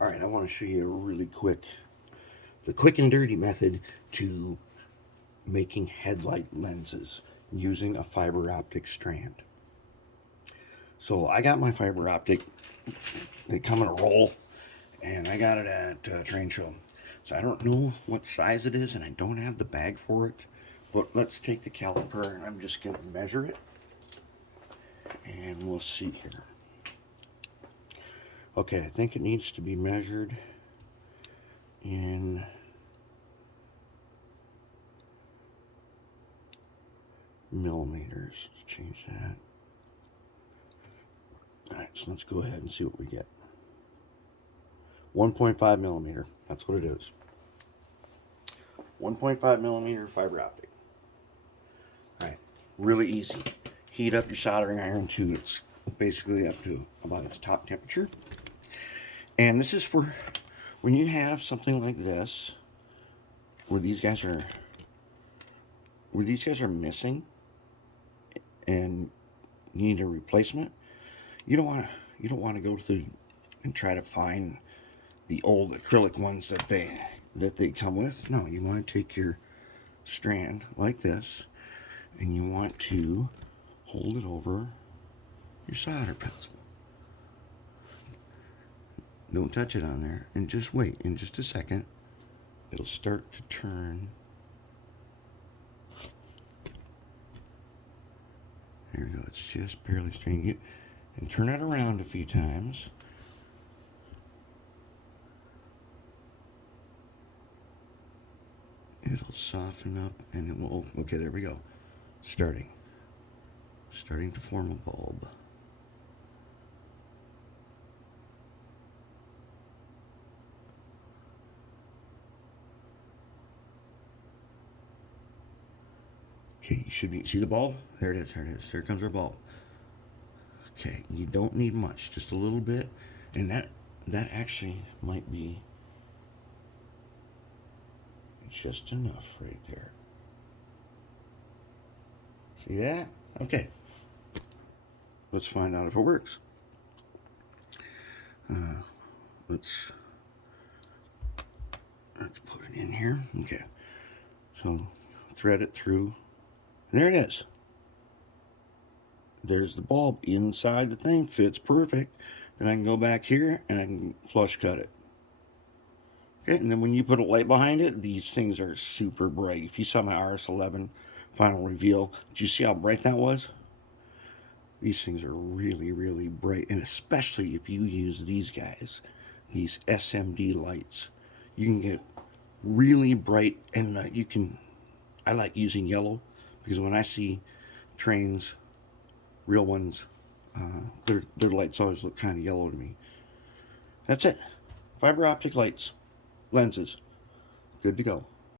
Alright, I want to show you a really the quick and dirty method to making headlight lenses using a fiber optic strand. So I got my fiber optic, they come in a roll, and I got it at a train show. So I don't know what size it is and I don't have the bag for it, but let's take the caliper and I'm just going to measure it and we'll see here. Okay, I think it needs to be measured in millimeters. Let's change that. Alright, so let's go ahead and see what we get. 1.5 millimeter, that's what it is. 1.5 millimeter fiber optic. Alright, really easy. Heat up your soldering iron to it's basically up to about its top temperature. And this is for when you have something like this, where these guys are missing and you need a replacement. You don't want to go through and try to find the old acrylic ones that they come with. No, you want to take your strand like this and you want to hold it over your solder pencil. Don't touch it on there and just wait. In just a second it'll start to turn. There we go, it's just barely straining it. And turn it around a few times. It'll soften up and it will, okay, there we go. Starting to form a bulb. Okay, you should be, see the bulb? There it is, there comes our bulb. Okay, you don't need much, just a little bit, and that actually might be just enough right there. See that? Okay. Let's find out if it works. Let's put it in here. Okay. So thread it through. There it is. There's the bulb inside the thing, fits perfect. Then I can go back here and I can flush cut it. Okay, and then when you put a light behind it, these things are super bright. If you saw my RS11 final reveal, did you see how bright that was? These things are really, really bright, and especially if you use these guys, these SMD lights, you can get really bright, and I like using yellow, because when I see trains, real ones, their lights always look kind of yellow to me. That's it. Fiber optic lights, lenses, good to go.